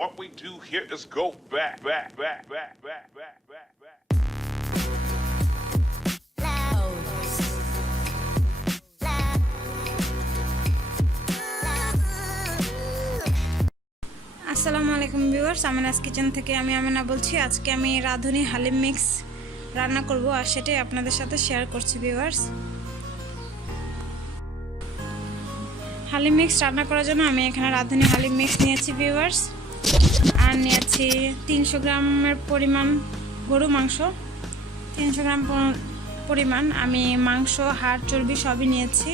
What we do here is go back. আসসালামু আলাইকুম viewers, Amina's kitchen থেকে আমি আমিনা বলছি। আজকে আমি রাঁধুনি হালিম মিক্স রান্না করব আর সেটাই আপনাদের সাথে শেয়ার করছি ভিউয়ার্স। হালিম মিক্স রান্না করার জন্য আমি এখানে রাঁধুনি হালিম মিক্স নিয়েছি ভিউয়ার্স, আর নিয়েছি 300 গ্রামের পরিমাণ গরু মাংস। 300 গ্রাম পরিমাণ আমি মাংস, হাড়, চর্বি সবই নিয়েছি।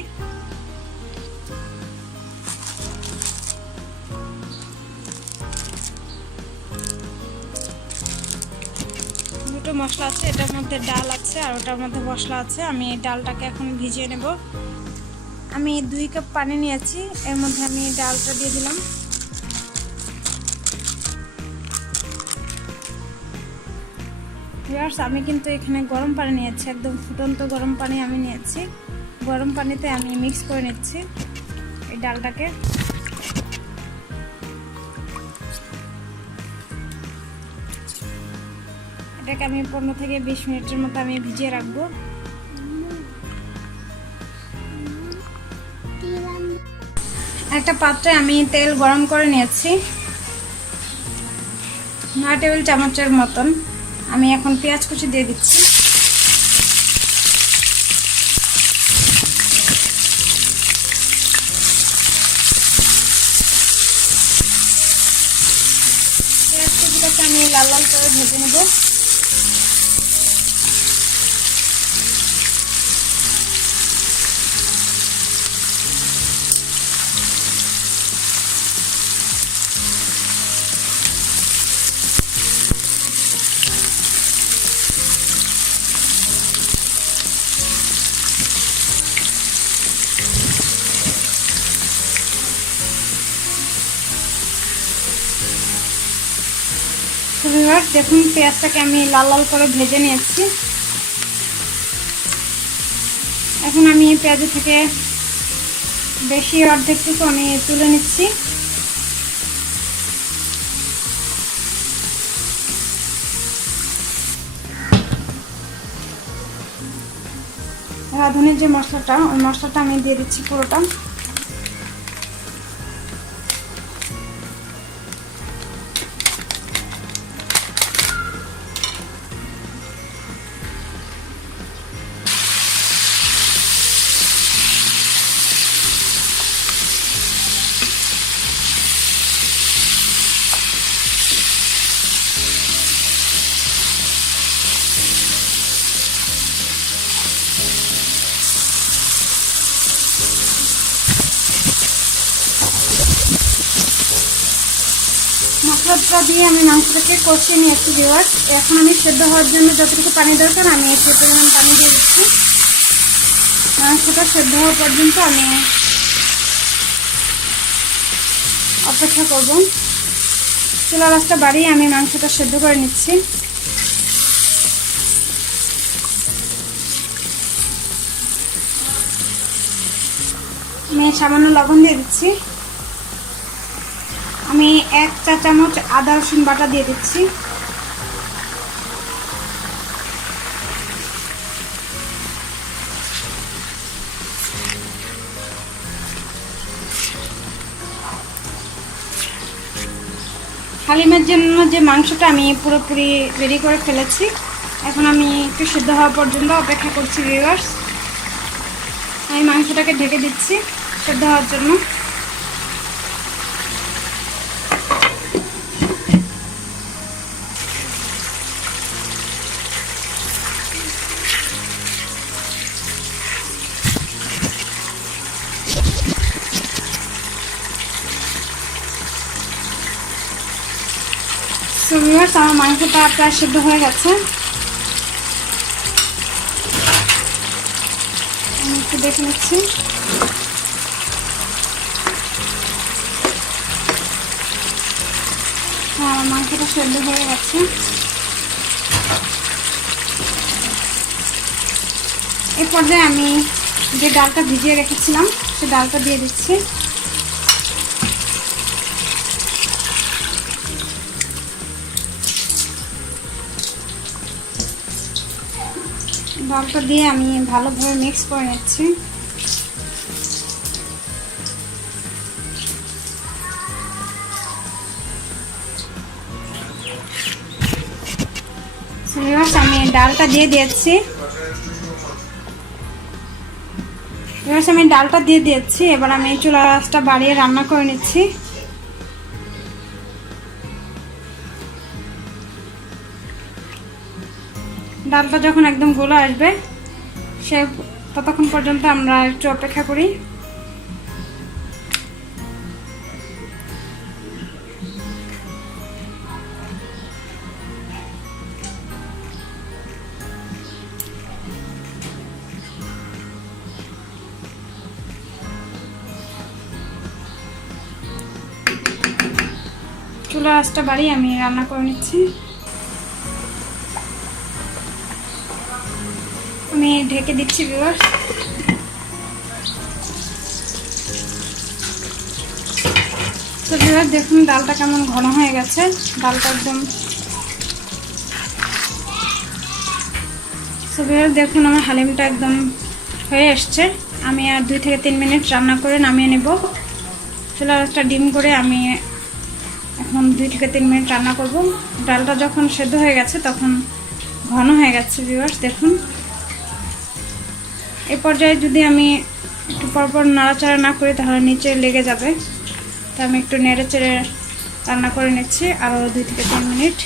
দুটো মশলা আছে, এটার মধ্যে ডাল আছে আর ওটার মধ্যে মশলা আছে। আমি ডালটাকে এখন ভিজিয়ে নেব। আমি 2 কাপ পানি নিয়েছি, এর মধ্যে আমি ডালটা দিয়ে দিলাম। ভিউয়ার্স, আমি কিন্তু এখানে গরম পানি নিয়েছি, একদম ফুটন্ত গরম পানি আমি নিয়েছি। গরম পানিতে আমি মিক্স করে নিচ্ছি এই ডালটাকে। এটাকে আমি 15 থেকে 20 মিনিটের মতো আমি ভিজিয়ে রাখবো। একটা পাত্রে আমি তেল গরম করে নিয়েছি 9 টেবিল চামচের মতন। আমি এখন পেঁয়াজ কুচি দিয়ে দিচ্ছি। পেঁয়াজ কুচিটাকে আমি লাল লাল করে ভেজে নেব। ভিউয়ার্স, দেখুন পেঁয়াজটাকে আমি লাল লাল করে ভেজে নিয়েছি। এখন আমি পেঁয়াজ থেকে বেশি অর্ধেকটুকু আমি তুলে নিচ্ছি। রাঁধুনির যে মশলাটা, ওই মশলাটা আমি দিয়ে দিচ্ছি পুরোটা। মশলাটা দিয়ে আমি মাংসটাকে কষিয়ে নিয়েছি ভিউয়ার্স। এখন আমি সেদ্ধ হওয়ার জন্য যতটুকু পানি দরকার আমি একটু পরিমাণ পানি দিয়ে দিচ্ছি। মাংসটা সেদ্ধ হওয়া পর্যন্ত আমি অপেক্ষা করব। চুলার আঁচটা বাড়িয়ে আমি মাংসটা সেদ্ধ করে নিচ্ছি। আমি সামান্য লবণ দিয়ে দিচ্ছি। আমি 1 চা চামচ আদা রসুন বাটা দিয়ে দিচ্ছি। হালিমের জন্য যে মাংসটা আমি পুরোপুরি রেডি করে ফেলেছি। এখন আমি একটু সিদ্ধ হওয়া পর্যন্ত অপেক্ষা করছি ভিউয়ার্স। আমি মাংসটাকে ঢেকে দিচ্ছি সিদ্ধ হওয়ার জন্য। ভিউয়ার্স, আমার মাংসটা প্রায় সিদ্ধ হয়ে গেছে। আমি একটু দেখে নিচ্ছি। হ্যাঁ, আমার মাংসটা সিদ্ধ হয়ে গেছে। এই পর্যায়ে আমি যে ডালটা ভিজিয়ে রেখেছিলাম সে ডালটা দিয়ে দিচ্ছি। ডালটা দিয়ে আমি ভালোভাবে মিক্স করে নিচ্ছি। আমি ডালটা দিয়ে দিয়েছি। এবার আমি চুলার আঁচটা বাড়িয়ে রান্না করে নিচ্ছি। ডালটা যখন একদম গোলা আসবে ততক্ষণ পর্যন্ত আমরা একটু অপেক্ষা করি। চুলার আঁচটা বাড়িয়ে আমি রান্না করে নিচ্ছি। আমি ঢেকে দিচ্ছি ভিউয়ার্স। তো ভিউয়ার্স দেখুন ডালটা কেমন ঘন হয়ে গেছে। ডালটা একদম ভিউয়ার্স দেখুন আমার হালিমটা একদম হয়ে এসছে। আমি আর 2 থেকে 3 মিনিট রান্না করে নামিয়ে নেব। চুলার আঁচটা ডিম করে আমি এখন 2 থেকে 3 মিনিট রান্না করব। ডালটা যখন সেদ্ধ হয়ে গেছে তখন ঘন হয়ে গেছে ভিউয়ার্স দেখুন। এই পর্যায়ে যদি আমি একটু পরপর নাড়াচাড়া না করি তাহলে নিচে লেগে যাবে। তো আমি একটু নেড়ে চেড়ে রান্না করে নিচ্ছি আরও 2 থেকে 3 মিনিট।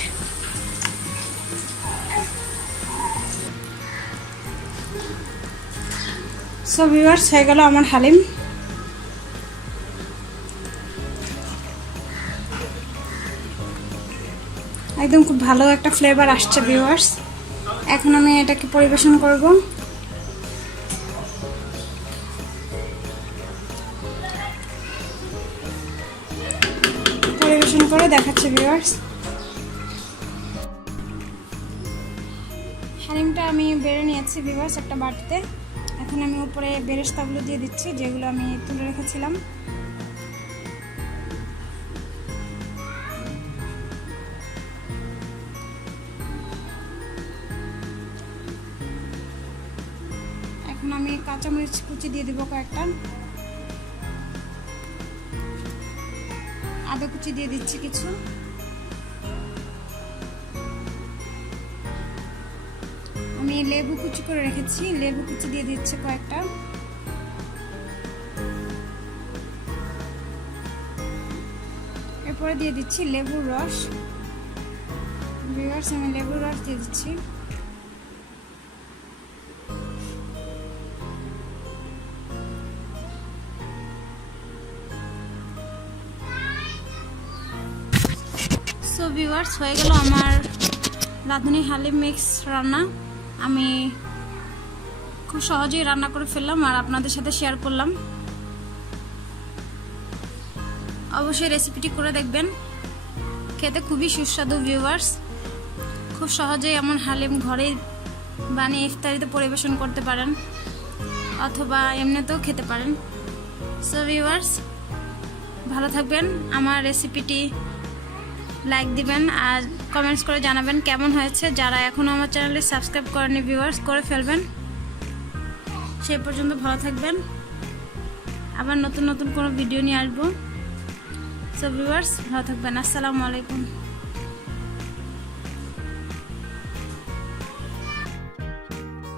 সো ভিউয়ার্স হয়ে গেল আমার হালিম। একদম খুব ভালো একটা ফ্লেভার আসছে ভিউয়ার্স। এখন আমি এটাকে পরিবেশন করব। পরিবেশন করে দেখাচ্ছি ভিউয়ার্স। হালিমটা আমি বেড়ে নিয়েছি ভিউয়ার্স একটা বাটিতে। এখন আমি উপরে বেরেস্তাগুলো দিয়ে দিচ্ছি যেগুলো আমি তুলে রেখেছিলাম। এখন আমি কাঁচামরিচ কুচি দিয়ে দিব কয়েকটা, আদা কুচি দিয়ে দিচ্ছি কিছু, আমি লেবু কুচি করে রেখেছি, লেবু কুচি দিয়ে দিচ্ছি কয়েকটা, এরপরে দিয়ে দিচ্ছি লেবুর রস। ভিউয়ার্স আমি লেবুর রস দিয়ে দিচ্ছি। সো ভিউয়ার্স হয়ে গেল আমার রাঁধুনি হালিম মিক্স রান্না। আমি খুব সহজেই রান্না করে ফেললাম আর আপনাদের সাথে শেয়ার করলাম। অবশ্যই রেসিপিটি করে দেখবেন, খেতে খুবই সুস্বাদু ভিউয়ার্স। খুব সহজেই এমন হালিম ঘরেই বানিয়ে ইফতারিতে পরিবেশন করতে পারেন অথবা এমনিতেও খেতে পারেন। সো ভিউয়ার্স ভালো থাকবেন, আমার রেসিপিটি লাইক দিবেন আর কমেন্টস করে জানাবেন কেমন হয়েছে। যারা এখনও আমার চ্যানেলে সাবস্ক্রাইব করেনি ভিউয়ার্স করে ফেলবেন। সেই পর্যন্ত ভালো থাকবেন, আবার নতুন নতুন কোনো ভিডিও নিয়ে আসবো। সো ভিউয়ার্স ভালো থাকবেন, আসসালামু আলাইকুম।